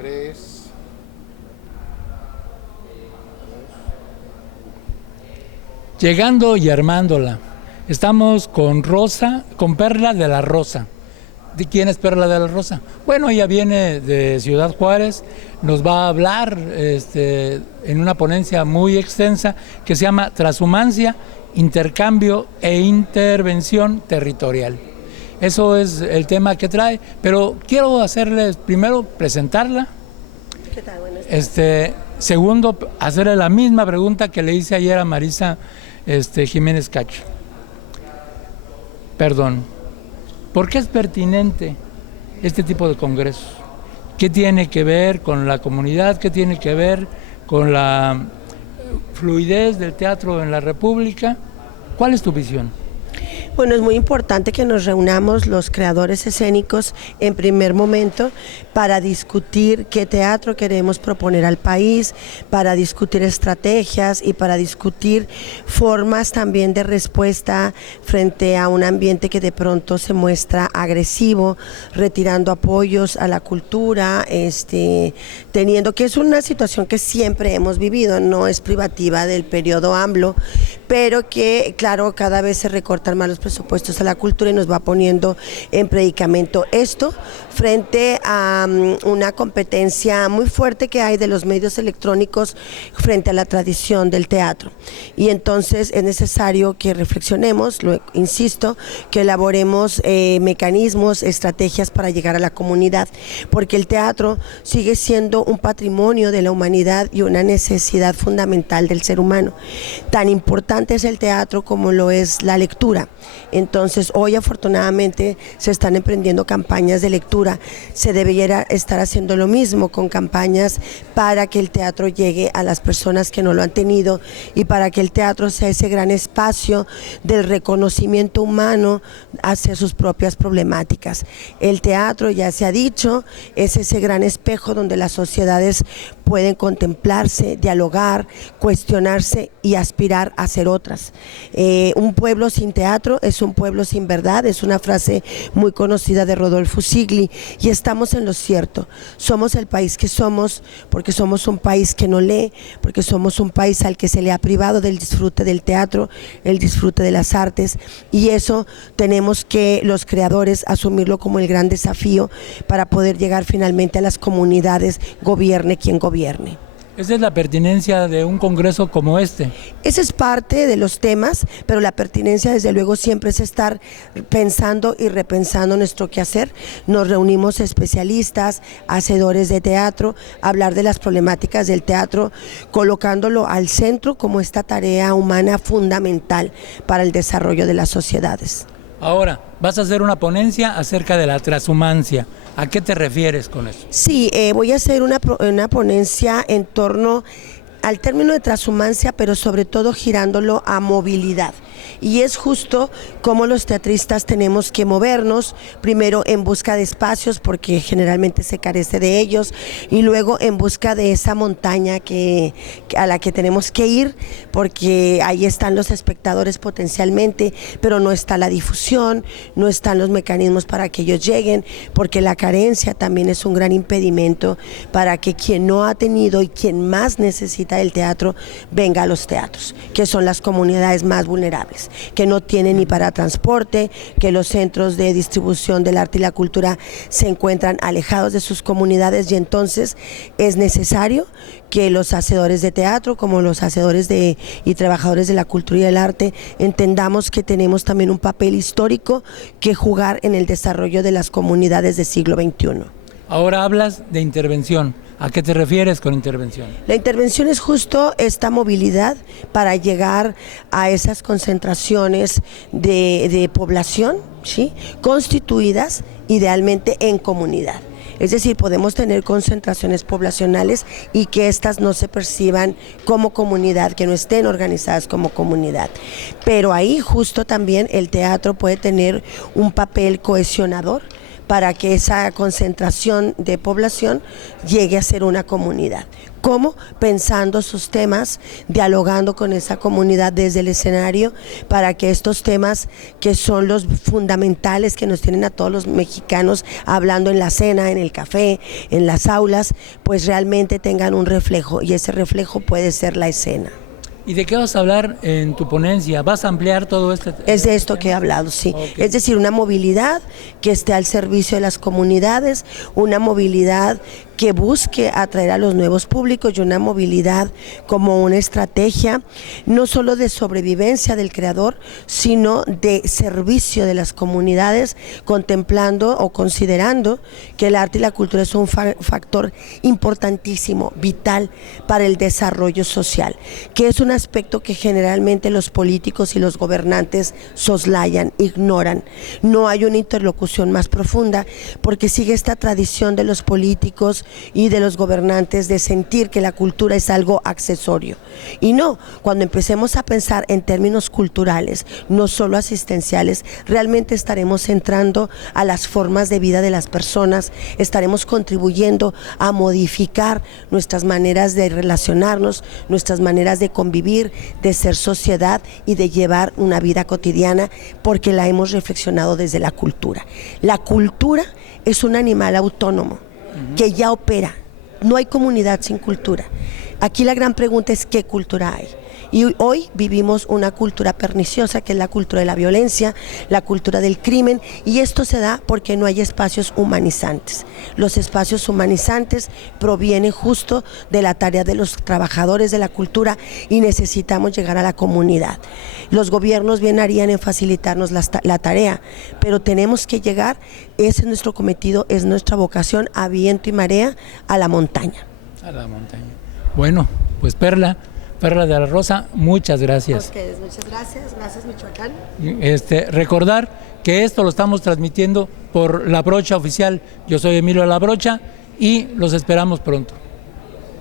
3. Llegando y armándola. Estamos con Rosa, con Perla de la Rosa. ¿De quién es Perla de la Rosa? Bueno, ella viene de Ciudad Juárez, nos va a hablar en una ponencia muy extensa que se llama Transhumancia, Intercambio e Intervención Territorial. Eso es el tema que trae, pero quiero hacerles primero presentarla. ¿Qué tal? Buenas tardes. Segundo, hacerle la misma pregunta que le hice ayer a Marisa Jiménez Cacho. Perdón. ¿Por qué es pertinente este tipo de congresos? ¿Qué tiene que ver con la comunidad? ¿Qué tiene que ver con la fluidez del teatro en la República? ¿Cuál es tu visión? Bueno, es muy importante que nos reunamos los creadores escénicos en primer momento para discutir qué teatro queremos proponer al país, para discutir estrategias y para discutir formas también de respuesta frente a un ambiente que de pronto se muestra agresivo, retirando apoyos a la cultura, teniendo que es una situación que siempre hemos vivido, no es privativa del periodo AMLO, pero que claro, cada vez se recortan más los presupuestos a la cultura y nos va poniendo en predicamento esto frente a una competencia muy fuerte que hay de los medios electrónicos frente a la tradición del teatro. Y entonces es necesario que reflexionemos, insisto, que elaboremos mecanismos, estrategias para llegar a la comunidad, porque el teatro sigue siendo un patrimonio de la humanidad y una necesidad fundamental del ser humano. Tan importante es el teatro como lo es la lectura. Entonces hoy afortunadamente se están emprendiendo campañas de lectura, se debería estar haciendo lo mismo con campañas para que el teatro llegue a las personas que no lo han tenido y para que el teatro sea ese gran espacio del reconocimiento humano hacia sus propias problemáticas. El teatro, ya se ha dicho, es ese gran espejo donde las sociedades pueden contemplarse, dialogar, cuestionarse y aspirar a ser otras. Un pueblo sin teatro es un pueblo sin verdad, es una frase muy conocida de Rodolfo Sigli, y estamos en lo cierto. Somos el país que somos porque somos un país que no lee, porque somos un país al que se le ha privado del disfrute del teatro, el disfrute de las artes, y eso tenemos que los creadores asumirlo como el gran desafío para poder llegar finalmente a las comunidades, gobierne quien gobierne. Esa es la pertinencia de un congreso como este. Ese es parte de los temas, pero la pertinencia desde luego siempre es estar pensando y repensando nuestro quehacer. Nos reunimos especialistas, hacedores de teatro, hablar de las problemáticas del teatro, colocándolo al centro como esta tarea humana fundamental para el desarrollo de las sociedades. Ahora, vas a hacer una ponencia acerca de la transhumancia. ¿A qué te refieres con eso? Sí, voy a hacer una ponencia en torno al término de transhumancia, pero sobre todo girándolo a movilidad. Y es justo como los teatristas tenemos que movernos, primero en busca de espacios, porque generalmente se carece de ellos, y luego en busca de esa montaña a la que tenemos que ir, porque ahí están los espectadores potencialmente, pero no está la difusión, no están los mecanismos para que ellos lleguen, porque la carencia también es un gran impedimento para que quien no ha tenido y quien más necesita del teatro venga a los teatros, que son las comunidades más vulnerables, que no tienen ni para transporte, que los centros de distribución del arte y la cultura se encuentran alejados de sus comunidades, y entonces es necesario que los hacedores de teatro, como los hacedores y trabajadores de la cultura y del arte, entendamos que tenemos también un papel histórico que jugar en el desarrollo de las comunidades del siglo XXI. Ahora hablas de intervención. ¿A qué te refieres con intervención? La intervención es justo esta movilidad para llegar a esas concentraciones de población, ¿sí?, constituidas idealmente en comunidad. Es decir, podemos tener concentraciones poblacionales y que éstas no se perciban como comunidad, que no estén organizadas como comunidad. Pero ahí justo también el teatro puede tener un papel cohesionador para que esa concentración de población llegue a ser una comunidad. ¿Cómo? Pensando sus temas, dialogando con esa comunidad desde el escenario para que estos temas que son los fundamentales que nos tienen a todos los mexicanos hablando en la cena, en el café, en las aulas, pues realmente tengan un reflejo, y ese reflejo puede ser la escena. ¿Y de qué vas a hablar en tu ponencia? ¿Vas a ampliar todo esto? Es de esto que he hablado, sí. Okay. Es decir, una movilidad que esté al servicio de las comunidades, una movilidad que busque atraer a los nuevos públicos y una movilidad como una estrategia no solo de sobrevivencia del creador, sino de servicio de las comunidades, contemplando o considerando que el arte y la cultura es un factor importantísimo, vital para el desarrollo social, que es un aspecto que generalmente los políticos y los gobernantes soslayan, ignoran. No hay una interlocución más profunda porque sigue esta tradición de los políticos y de los gobernantes de sentir que la cultura es algo accesorio. Y no, cuando empecemos a pensar en términos culturales, no solo asistenciales, realmente estaremos entrando a las formas de vida de las personas, estaremos contribuyendo a modificar nuestras maneras de relacionarnos, nuestras maneras de convivir, de ser sociedad y de llevar una vida cotidiana, porque la hemos reflexionado desde la cultura. La cultura es un animal autónomo que ya opera. No hay comunidad sin cultura. Aquí la gran pregunta es ¿qué cultura hay? Y hoy vivimos una cultura perniciosa, que es la cultura de la violencia, la cultura del crimen, y esto se da porque no hay espacios humanizantes. Los espacios humanizantes provienen justo de la tarea de los trabajadores de la cultura y necesitamos llegar a la comunidad. Los gobiernos bien harían en facilitarnos la tarea, pero tenemos que llegar, ese es nuestro cometido, es nuestra vocación, a viento y marea, a la montaña. A la montaña. Bueno, pues Perla de la Rosa, muchas gracias. A ustedes, muchas gracias. Gracias, Michoacán. Recordar que esto lo estamos transmitiendo por La Brocha Oficial. Yo soy Emilio La Brocha y los esperamos pronto.